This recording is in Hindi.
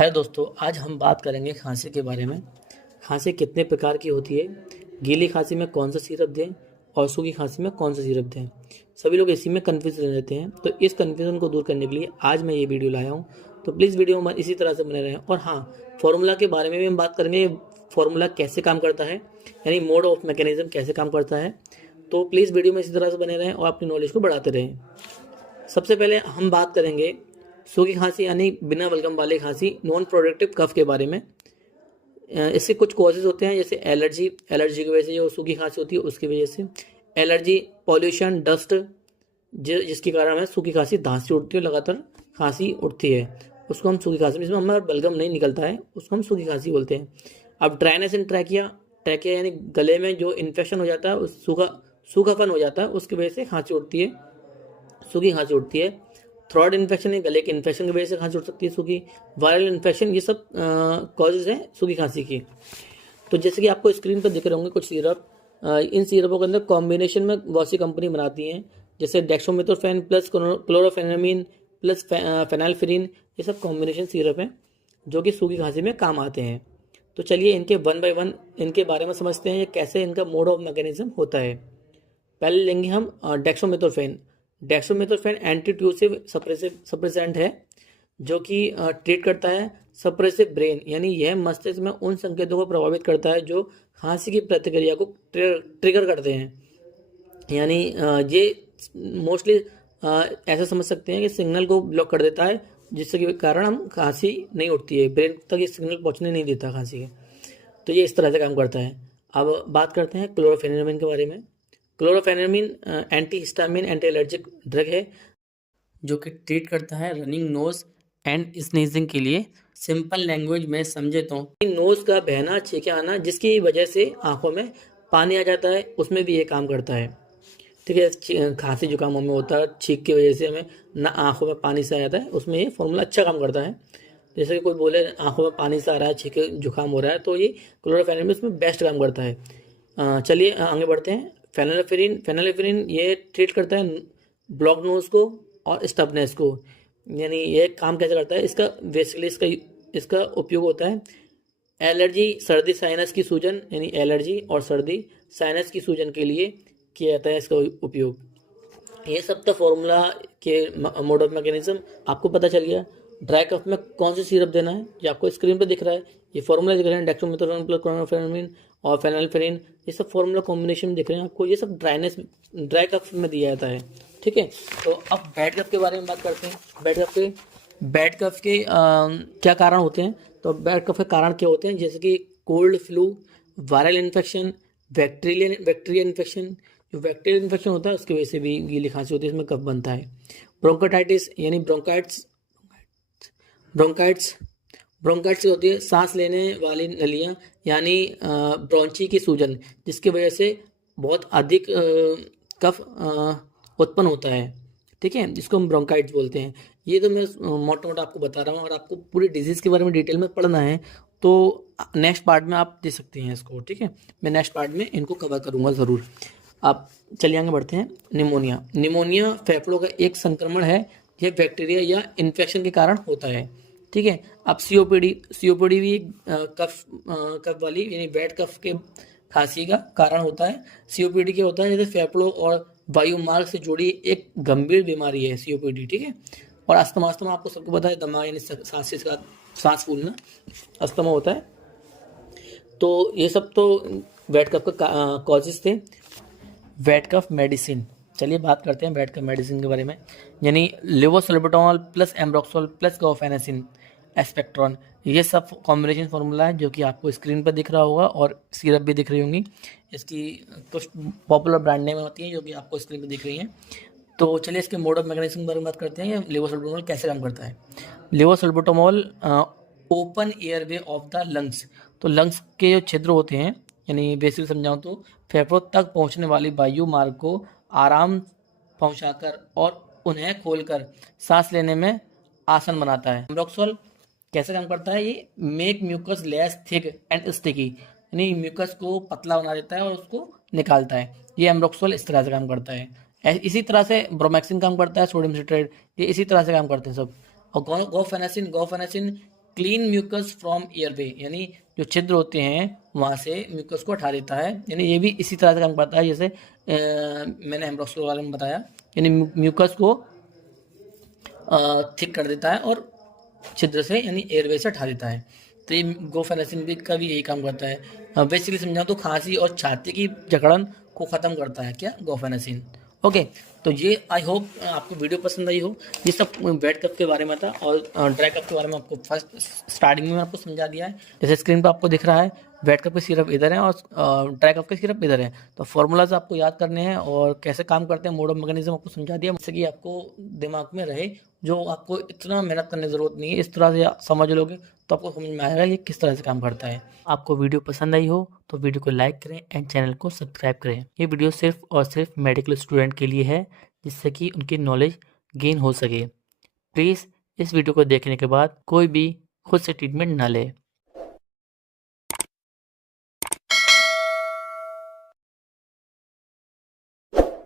है दोस्तों, आज हम बात करेंगे खांसी के बारे में। खांसी कितने प्रकार की होती है, गीली खांसी में कौन सा सिरप दें और सूखी खांसी में कौन सा सिरप दें। सभी लोग इसी में कन्फ्यूज रहते हैं, तो इस कन्फ्यूजन को दूर करने के लिए आज मैं ये वीडियो लाया हूँ। तो प्लीज़ वीडियो में इसी तरह से बने रहें। और हाँ, फॉर्मूला के बारे में भी हम बात करेंगे, फॉर्मूला कैसे काम करता है, यानी मोड ऑफ मैकेनिज्म कैसे काम करता है। तो प्लीज़ वीडियो में इसी तरह से बने रहें और अपनी नॉलेज को बढ़ाते रहें। सबसे पहले हम बात करेंगे सूखी खांसी यानी बिना बलगम वाली खांसी, नॉन प्रोडक्टिव कफ के बारे में। इसके कुछ कॉजेज होते हैं, जैसे एलर्जी की वजह से जो सूखी खांसी होती है उसकी वजह से एलर्जी, पॉल्यूशन, डस्ट, जिसके कारण हमें सूखी खांसी धांसी उठती है, लगातार खांसी उठती है, उसको हम सूखी खांसी, जिसमें हमारा बलगम नहीं निकलता है उसको हम सूखी खांसी बोलते हैं। अब ड्राइनेस इन ट्रैकिया, ट्रैकिया यानी गले में जो इन्फेक्शन हो जाता है, उस सूखापन हो जाता है, उसकी वजह से खांसी उठती है, सूखी खांसी उठती है। थ्रोट इन्फेक्शन है, गले के इन्फेक्शन की वजह से खांसी उठ सकती है सूखी। वायरल इन्फेक्शन, ये सब कॉजेज हैं सूखी खांसी की। तो जैसे कि आपको स्क्रीन पर दिख रहे होंगे कुछ सिरप, इन सिरपों के अंदर कॉम्बिनेशन में बहुत सी कंपनी बनाती हैं, जैसे डेक्सोमेथोफेन प्लस क्लोरोफेनामिन प्लस फेनाल्फिरिन, ये सब कॉम्बिनेशन सिरप हैं जो कि सूखी खांसी में काम आते हैं। तो चलिए इनके वन बाय वन इनके बारे में समझते हैं, ये कैसे इनका मोड ऑफ मैकेनिज्म होता है। पहले लेंगे हम डेक्सोमेथोफेन। डेक्सोमेथोफेन एंटी ट्यूसिव सप्रेसेंट है, जो कि ट्रीट करता है सप्रेसिव ब्रेन, यानी यह मस्तिष्क में उन संकेतों को प्रभावित करता है जो खांसी की प्रतिक्रिया को ट्रिगर करते हैं। यानी ये मोस्टली ऐसा समझ सकते हैं कि सिग्नल को ब्लॉक कर देता है, जिससे के कारण हम खांसी नहीं उठती है, ब्रेन तक ये सिग्नल पहुंचने नहीं देता खांसी के। तो ये इस तरह से काम करता है। अब बात करते हैं क्लोरोफेनेमिन के बारे में। Chlorpheniramine anti histamine anti allergic drug है, जो कि ट्रीट करता है रनिंग नोज एंड स्नीजिंग के लिए। सिंपल लैंग्वेज में समझे तो नोज का बहना, छींके आना, जिसकी वजह से आंखों में पानी आ जाता है, उसमें भी ये काम करता है। ठीक है, खांसी जुकाम में होता है, छींक की वजह से हमें ना आंखों में पानी से आ जाता है, उसमें ये फॉर्मूला अच्छा काम करता है। जैसे कि कोई बोले आंखों में पानी से आ रहा है, छींके जुकाम हो रहा है, तो ये क्लोरोफेनेमिन उसमें बेस्ट काम करता है। चलिए आगे बढ़ते हैं। फेनाल्फिरिन ये ट्रीट करता है ब्लॉक नोज को और स्टफनेस को। यानी ये काम कैसे करता है, इसका बेसिकली इसका उपयोग होता है एलर्जी, सर्दी, साइनस की सूजन, यानी एलर्जी और सर्दी, साइनस की सूजन के लिए किया जाता है इसका उपयोग। ये सब तो फॉर्मूला के मोड ऑफ मैकेनिज्म आपको पता चल गया। ड्राई कफ में कौन सी सिरप देना है, ये आपको स्क्रीन पर दिख रहा है, ये फॉर्मूला दिख रहे हैं, डेक्सोमेथासोन प्लस क्लोरोफेनामिन और फेनाल्फिरिन, ये सब फॉर्मूला कॉम्बिनेशन दिख रहे हैं आपको। ये सब ड्राई कफ में दिया जाता है। ठीक है, तो अब बैड कफ के बारे में बात करते हैं। बैड कफ के क्या कारण होते हैं। तो बैड कफ के कारण क्या होते हैं, जैसे कि cold, flu, viral infection, bacterial infection. जो बैक्टीरियल इन्फेक्शन होता है उसकी वजह से भी गीली खांसी होती है, इसमें कफ बनता है। ब्रोंकाइटिस यानी ब्रोंकाइटिस होती है सांस लेने वाली नलियाँ, यानी ब्रोंची की सूजन, जिसकी वजह से बहुत अधिक कफ उत्पन्न होता है। ठीक है, जिसको हम ब्रोंकाइटिस बोलते हैं। ये तो मैं मोटा मोटा आपको बता रहा हूँ, और आपको पूरी डिजीज़ के बारे में डिटेल में पढ़ना है तो नेक्स्ट पार्ट में आप दे सकते हैं इसको। ठीक है, मैं नेक्स्ट पार्ट में इनको कवर करूँगा ज़रूर। आप चलिए आगे बढ़ते हैं। निमोनिया फेफड़ों का एक संक्रमण है, यह बैक्टीरिया या इन्फेक्शन के कारण होता है। ठीक है, अब सीओपीडी भी कफ वाली यानी बैड कफ के खांसी का कारण होता है। सीओपीडी क्या होता है, जैसे फेफड़ों और वायुमार्ग से जुड़ी एक गंभीर बीमारी है सीओपीडी। ठीक है, और अस्थमा आपको सबको पता है, दमा यानी सांस फूलना, अस्थमा होता है। तो ये सब तो बैड कफ का कॉजेज थे। बैड कफ मेडिसिन, चलिए बात करते हैं बैड कफ मेडिसिन के बारे में। यानी लेवोसल्बुटामॉल प्लस एम्ब्रोक्सोल प्लस क्लोफेनेसिन एस्पेक्ट्रॉन, ये सब कॉम्बिनेशन फार्मूला है, जो कि आपको स्क्रीन पर दिख रहा होगा, और सिरप भी दिख रही होंगी। इसकी कुछ पॉपुलर ब्रांड नेम होती हैं जो कि आपको स्क्रीन पर दिख रही हैं। तो चलिए इसके मोड ऑफ मैकेनिज्म के बारे में बात करते हैं, लेवोसल्बुटामॉल कैसे काम करता है। Levosalbutamol open airway of the lungs, तो लंग्स के जो छिद्र होते हैं, यानी बेसिक समझाऊँ तो फेफड़ों तक पहुंचने वाली वायु मार्ग को आराम पहुंचाकर और उन्हें खोलकर सांस लेने में आसान बनाता है। एम्ब्रोक्सोल कैसे काम करता है, ये make mucus less thick and sticky, यानी म्यूकस को पतला बना देता है और उसको निकालता है। ये एम्ब्रोक्सोल इस तरह से काम करता है। इसी तरह से ब्रोमैक्सिन काम करता है, सोडियम सिट्रेट, ये इसी तरह से काम करते हैं सब। और गोफेनेसिन क्लीन म्यूकस फ्रॉम एयरवे, यानी जो छिद्र होते हैं वहाँ से म्यूकस को हटा देता है। यानी ये भी इसी तरह से काम करता है जैसे मैंने एम्ब्रोक्सोल के बारे में बताया, यानी म्यूकस को थिक कर देता है और छिद्र से यानी एयरवे से हटा देता है। तो ये गोफेनासिन का भी यही काम करता है। बेसिकली समझाऊँ तो खांसी और छाती की जकड़न को ख़त्म करता है क्या, गोफेनासिन। ओके, तो ये आई होप आपको वीडियो पसंद आई हो। ये सब वेट कफ के बारे में था और ड्राई कफ के बारे में आपको फर्स्ट स्टार्टिंग में आपको समझा दिया है। जैसे स्क्रीन पर आपको दिख रहा है वेट कफ के सिरप इधर है और ड्राई कफ के सिरप इधर है। तो फॉर्मूलाज आपको याद करने हैं और कैसे काम करते हैं, मोड ऑफ मैकेनिज्म आपको समझा दिया, जिससे कि आपको दिमाग में रहे, जो आपको इतना मेहनत करने की ज़रूरत नहीं है। इस तरह से आप समझ लोगे तो आपको समझ में आएगा ये किस तरह से काम करता है। आपको वीडियो पसंद आई हो तो वीडियो को लाइक करें एंड चैनल को सब्सक्राइब करें। ये वीडियो सिर्फ और सिर्फ मेडिकल स्टूडेंट के लिए है, जिससे कि उनकी नॉलेज गेन हो सके। प्लीज़ इस वीडियो को देखने के बाद कोई भी खुद से ट्रीटमेंट ना ले।